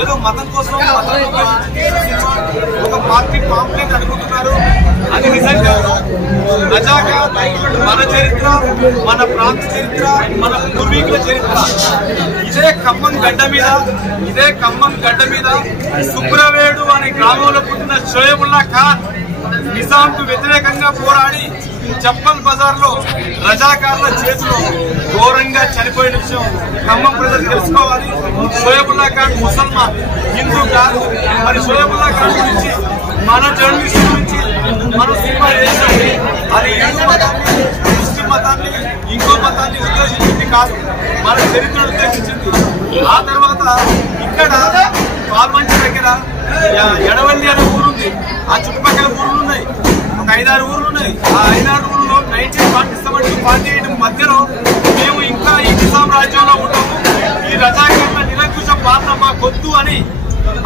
ఏదో మతం కోసం ఒక పార్టీ పాంప్లెట్ అనుకుంటున్నారు. అది నిజంగా రజాకార్ మన చరిత్ర, మన ప్రాంత చరిత్ర, మన పూర్వీకుల చరిత్ర. ఇదే ఖమ్మం గడ్డ మీద సుబ్రవేడు అనే గ్రామంలో పుట్టిన షోయబుల్లా ఖాన్ నిజాంకు వ్యతిరేకంగా పోరాడి చప్పల్ బజార్ లో రజాకార్ల చేతిలో ఘోరంగా చనిపోయిన విషయం ఖమ్మం ప్రజలు తెలుసుకోవాలి. షోయబుల్లా ఖాన్ ముసల్మాన్, హిందూ కాదు. మరి షోయబుల్లా ఖాన్ గురించి మన జర్నలిస్ట్ గురించి మనం సినిమా చేసినట్టు అది హిందూ మతాన్ని, ముస్లిం మతాన్ని, ఇంకో మతాన్ని ఉద్దేశించింది కాదు, మన చరిత్రను ఉద్దేశించింది. ఆ తర్వాత ఇక్కడ పాల్మంచి దగ్గర ఎడవల్లి అనే ఊరుంది. ఆ చుట్టుపక్కల ఊర్లు ఉన్నాయి, ఒక 5-6 ఊర్లు ఉన్నాయి. ఆ 5-6 ఊర్లో 1947-48 మధ్యలో మేము ఇంకా ఈ నిజాం రాజ్యంలో ఉంటాము, ఈ రజాకార్ల నిరంకుశ పాలన మా కొద్దు అని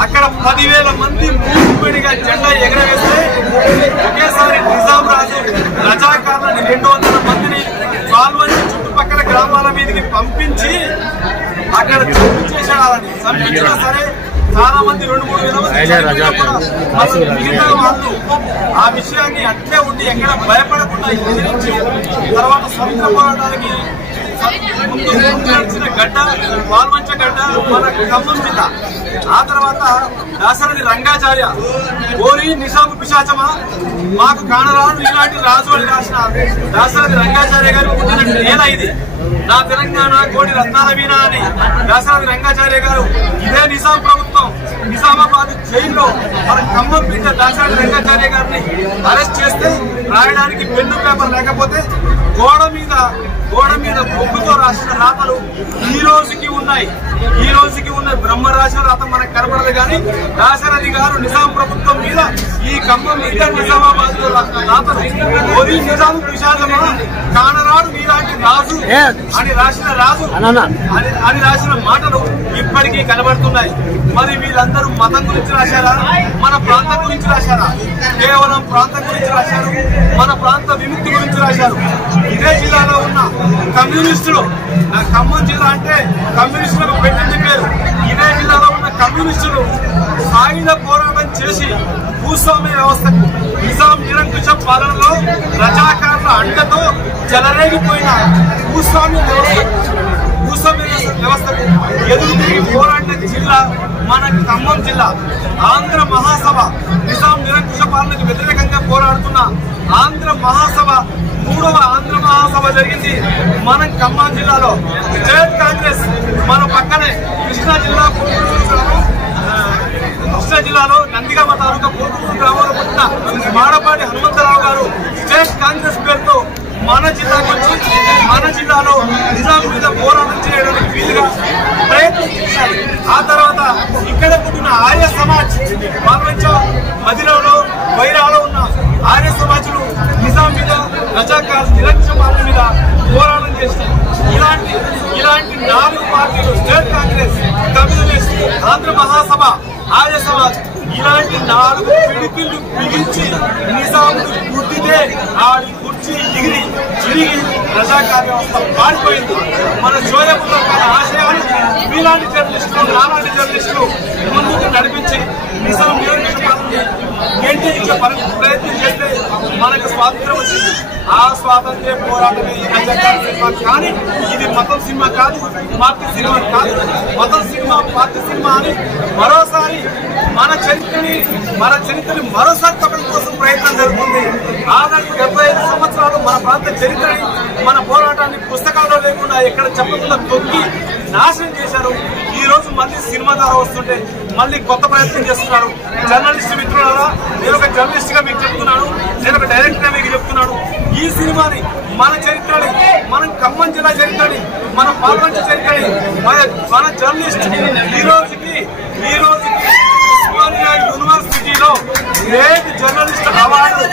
అక్కడ 10,000 మంది మూకుపడిగా జెండా ఎగరవేస్తే ఒకేసారి నిజాం రాజు రజాకార్లని 200 మందిని పాల్వంచి చుట్టుపక్కల గ్రామాల మీదకి పంపించి అక్కడ చంపించేసాడు. చంపించినా సరే చాలా మంది 2-3 వేల మంది మిగతా వాళ్ళు ఆ విషయాన్ని అట్లే ఉండి ఎక్కడ భయపడకుండా ఎదిరించి తర్వాత స్వతంత్ర పోరాటానికి ముందు నడిచిన గడ్డ పాల్మంచ గడ్డ మన ఖమ్మం జిల్లా. ఆ తర్వాత దాశరథి రంగాచార్య ఓరి నిజాము పిశాచమా మాకు కానరాను ఇలాంటి రాజు అని రాసిన దాశరథి రంగాచార్య గారు పుట్టిన నేల ఇది, నా తెలంగాణ కోటి రత్నాల వీణ అని దాశరథి రంగాచార్య గారు ఇదే నిజాం ప్రభుత్వం నిజామాబాద్ జైల్లో మన ఖమ్మం మీద దాశరథి రంగాచార్య గారిని అరెస్ట్ చేస్తే రాయడానికి పెన్ను పేపర్ లేకపోతే గోడ మీద బొగ్గుతో రాసిన రాతలు ఈ రోజుకి ఉన్నాయి. బ్రహ్మ రాసిన రాత మనకు కనబడదు. కానీ దాశరథి గారు నిజాం ప్రభుత్వం మీద ఈ ఖమ్మం మీద నిజామాబాద్ లో రాసిన రాతలు ఓరి నిజాము విషాదమా కానరాడు మీలాంటి రాజు అని రాసిన మాటలు ఇప్పటికీ కనబడుతున్నాయి. మరి వీళ్ళందరూ మతం గురించి రాశారా, మన ప్రాంతం గురించి రాశారా? కేవలం ప్రాంతం గురించి రాశారు, మన ప్రాంత విముక్తి గురించి రాశారు. ఇదే జిల్లాలో ఉన్న కమ్యూనిస్టులు, ఖమ్మం జిల్లా అంటే కమ్యూనిస్టులకు పెట్టింది పేరు. ఇదే జిల్లాలో ఉన్న కమ్యూనిస్టులు సాయుధ పోరాటం చేసి భూస్వామ్య వ్యవస్థకు నిజాం నిరంకుశ పాలనలో రజాకార్ల అండతో చెలరేగిపోయిన భూస్వామ్య వ్యవస్థకు ఎదురు తిరిగి పోరాడిన జిల్లా మన ఖమ్మం జిల్లా. ఆంధ్ర మహాసభ నిజాం నిరంకుశ పాలనకు వ్యతిరేకంగా పోరాడుతున్న ఆంధ్ర మహాసభ 3వ ఆంధ్ర మహాసభ జరిగింది మన ఖమ్మం జిల్లాలో. స్టేట్ కాంగ్రెస్ మన పక్కనే కృష్ణా జిల్లాలో నందిగామ తాలూకా పోటూరు గ్రామంలో పుట్టిన మాడపాటి హనుమంతరావు గారు స్టేట్ కాంగ్రెస్ పేరుతో మన జిల్లాకు వచ్చి మన జిల్లాలో నిజాం మీద పోరాటం చేయడానికి వీలుగా ప్రయత్నం చేశారు. ఆ తర్వాత ఇక్కడ పుట్టిన ఆర్య సమాజ్ పాల్వంచ మదిరాలో వైరాలో ఉన్న ఆర్య సమాజులు నిజాం మీద రజాకార్ నిరంకుశ పాలన మీద పోరాటం చేస్తారు. ఇలాంటి 4 పార్టీలు స్టేట్ కాంగ్రెస్, కమ్యూనిస్ట్, ఆంధ్ర మహాసభ, ఆర్య సమాజ్ ఇలాంటి 4 పిడికిళ్లు బిగించి నిజామును గుద్దితే ఆడి కుర్చీ చిరిగి రజాకార్ వ్యవస్థ పాడిపోయింది. మన షోయబుల్లా ఖాన్ ఆశయాలు మీలాంటి జర్నలిస్టులు, నాలాంటి జర్నలిస్టులు ముందుకు నడిపించి నిజాం నిరంకుశ పాలనని గెంటించే ప్రయత్నం చేస్తే మనకు స్వాతంత్రం వచ్చింది. ఆ స్వాతంత్ర్య పోరాటమే ఈ రజాకార్ సినిమా. కానీ ఇది మతం సినిమా కాదు, పార్టీ సినిమా కాదు. మతం సినిమా, పార్టీ సినిమా అని మరోసారి మన చరిత్రని మరోసారి తప్పడం కోసం ప్రయత్నం జరుగుతుంది. దాదాపు 75 సంవత్సరాలు మన ప్రాంత చరిత్రని, మన పోరాటాన్ని పుస్తకాల్లో లేకుండా ఎక్కడ చెప్పకుండా తొక్కి నాశనం చేశారు. ఈ రోజు మళ్ళీ సినిమా ద్వారా వస్తుంటే మళ్ళీ కొత్త ప్రయత్నం చేస్తున్నారు. జర్నలిస్ట్ మిత్రులారా, నేను ఒక జర్నలిస్ట్ గా మీకు చెప్తున్నాను, నేను ఒక డైరెక్టర్ గా మీకు చెప్తున్నాను. ఈ సినిమాని, మన చరిత్రని, మన ఖమ్మం జిల్లా చరిత్రని, మన పాల్వంచ చరిత్రని మన జర్నలిస్ట్ ఈ రోజుకి ఉస్మానియా యూనివర్సిటీలో గ్రేట్ జర్నలిస్ట్ అవార్డు